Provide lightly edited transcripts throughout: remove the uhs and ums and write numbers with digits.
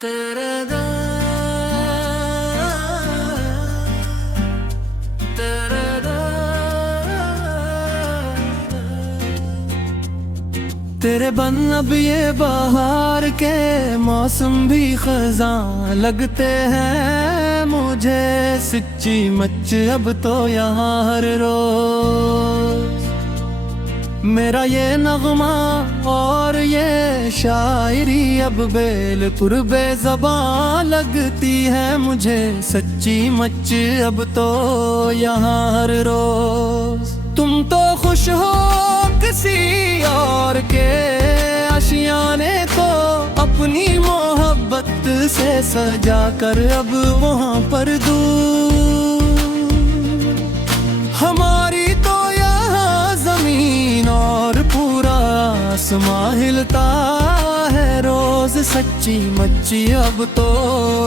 तेरे बन अब ये बहार के मौसम भी खज़ां लगते हैं मुझे सच्ची मच अब तो यहाँ हर रोज मेरा ये नगमा और ये शायरी अब बेलपुर बेज़बां लगती है मुझे सच्ची मच अब तो यहाँ हर रोज। तुम तो खुश हो किसी और के आशियाने को अपनी मोहब्बत से सजा कर अब वहाँ पर दूर हमारी तो यहाँ जमीन और पूरा आसमां हिलता है रोज सच्ची मच्ची अब तो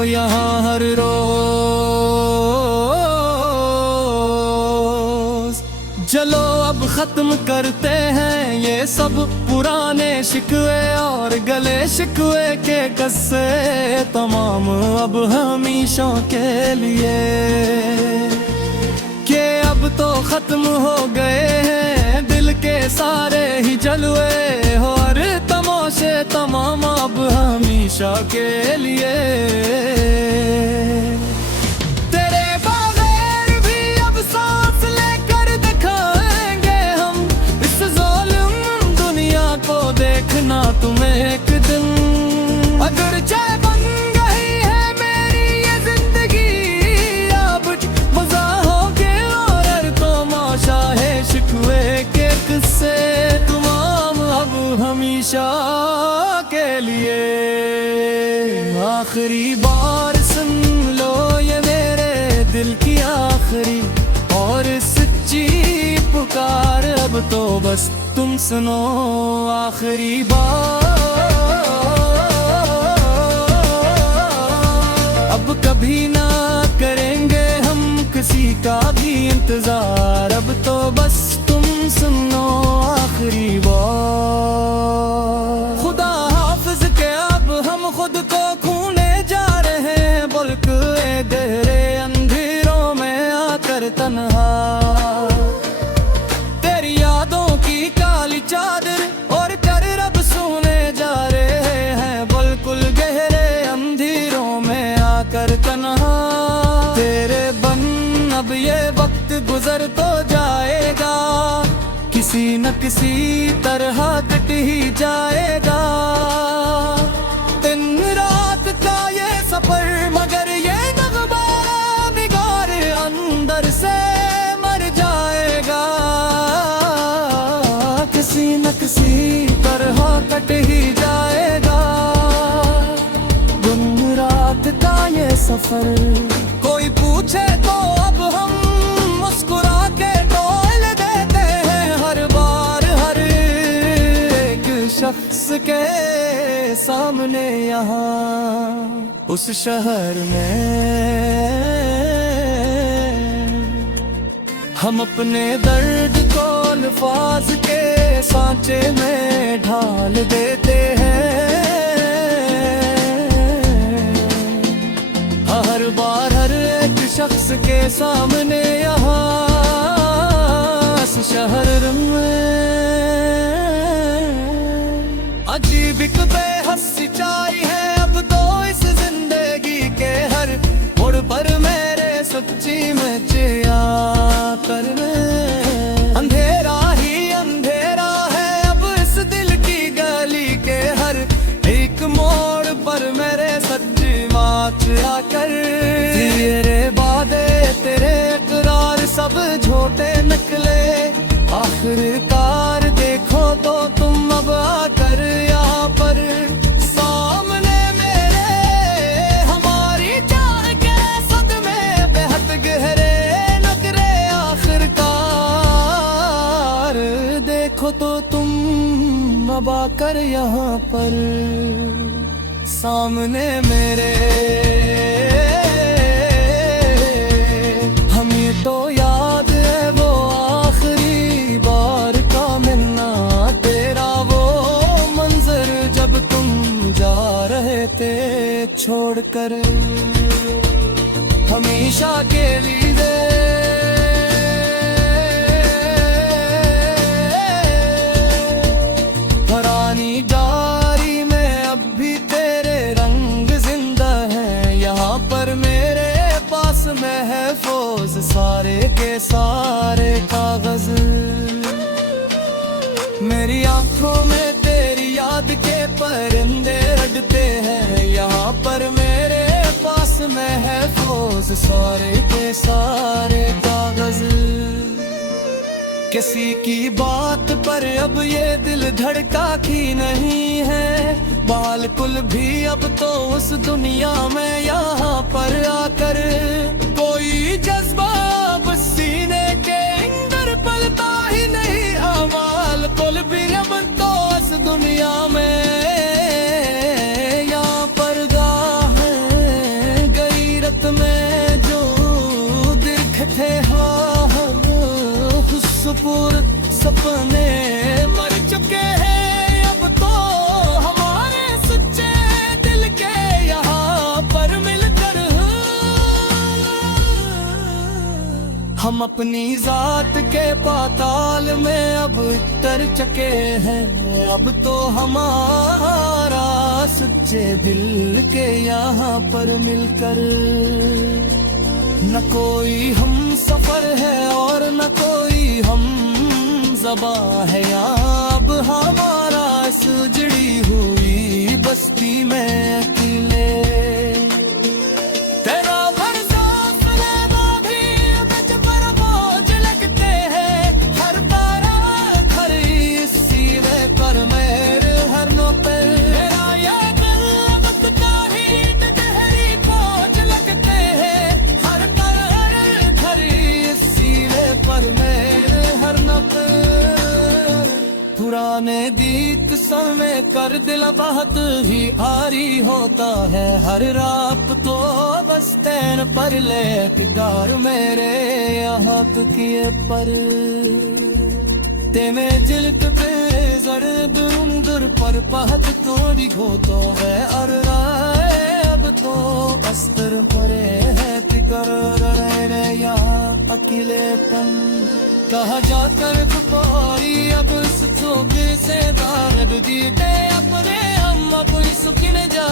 यहाँ हर रोज। चलो अब खत्म करते हैं ये सब पुराने शिकवे और गले शिकवे के कस्से तमाम अब हमेशा के लिए कि अब तो खत्म हो गए हैं दिल के सारे ही जलवे और तमाशे तमाम अब हमेशा के लिए। देखना तुम्हें एक दिन अगर चाय बन गई है मेरी ये जिंदगी अब मजा हो के और तो माशा है शिकवे के किस्से तमाम अब हमेशा के लिए। आखिरी बार सुन लो ये मेरे दिल की आखिरी और सच्ची पुकार अब तो बस तुम सुनो आखिरी बार। अब कभी ना करेंगे हम किसी का भी इंतजार अब तो बस तुम सुनो आखिरी बार। खुदा हाफिज के अब हम खुद को खोने जा रहे हैं बल्क गहरे अंधेरों में आकर तन्हा तेरी यादों की काली चादर और कर रब सोने जा रहे हैं बिल्कुल गहरे अंधेरों में आकर तन्हा तेरे बन अब ये वक्त गुजर तो जाएगा किसी न किसी तरह कट ही जाएगा दिन रात का ये सफर मगर ये नगमा बिगाड़ अंदर से मर जाएगा किसी न किसी तरह कट ही जाएगा दिन रात का ये सफर। कोई पूछे तो अब हम मुस्कुरा के टोल देते हैं हर बार हर एक शख्स के सामने यहाँ उस शहर में हम अपने दर्द को अल्फाज के सांचे में ढाल देते हैं हर बार हर एक शख्स के सामने यहाँ इस शहर में अजीब एक बेहद सच्चाई है अब तो इस जिंदगी के हर मोड़ पर मेरे सच्ची में चिया करने अंधेरा ही अंधेरा है अब इस दिल की गली के हर एक मोड़ पर मेरे सच्ची माच आकर तेरे वादे तेरे इकरार सब झूठे निकले आखिरकार देखो तो तुम अब आकर यहाँ पर सामने मेरे हमारी चाह के सदमे बेहद गहरे नगरे आखिरकार देखो तो तुम अब आकर यहाँ पर सामने मेरे हमें तो याद है वो आखिरी बार का मिलना तेरा वो मंजर जब तुम जा रहे थे। छोड़कर हमेशा के लिए पुरानी डायरी में अब भी तेरे रंग जिंदा है। यहाँ पर मेरे पास महफूज सारे के सारे कागज। मेरी आंखों में तेरी याद के परिंदे रटते हैं। यहाँ पर मेरे पास महफूज सारे के सारे कागज। किसी की बात पर अब ये दिल धड़का की नहीं है। बालकुल भी अब तो उस दुनिया में यहाँ पर आकर कोई जज्बा अब सीने के अंदर पलता ही नहीं। बालकुल भी अब तो उस दुनिया में यहाँ पर गाह गैरत में जो दिखते सुपुर सपने मर चुके हैं। अब तो हमारे सच्चे दिल के यहाँ पर मिलकर हम अपनी जात के पाताल में अब उतर चुके हैं। अब तो हमारा सच्चे दिल के यहाँ पर मिलकर न कोई हम सफर है और न कोई हम ज़बा है। अब हमारा इस उजड़ी हुई बस्ती में अकेले तेरा भरोसा फरेबा भी मुझ पर बोझ लगते हैं। हर तारा खरी सीने पर मेरे हर नो पे मेरा ये दिल वक्त का ही टहरी बोझ लगते हैं। हर तारा खरी सीने पर मेरे हर नो पे पुराने गीत समय कर दिल बहुत ही आरी होता है। हर रात तो बस तैन पर ले गार मेरे हाथ किए पर तेरे जिल्क पे जर्द उंदर पर पहत तोड़ी हो तो है। और अब तो अस्तर परे है तिकर रहे यहाँ अकेलेपन। कहा जाकर पुकारी अब इस ठोकर से दार दीते अपने हम कोई सुखी न जा।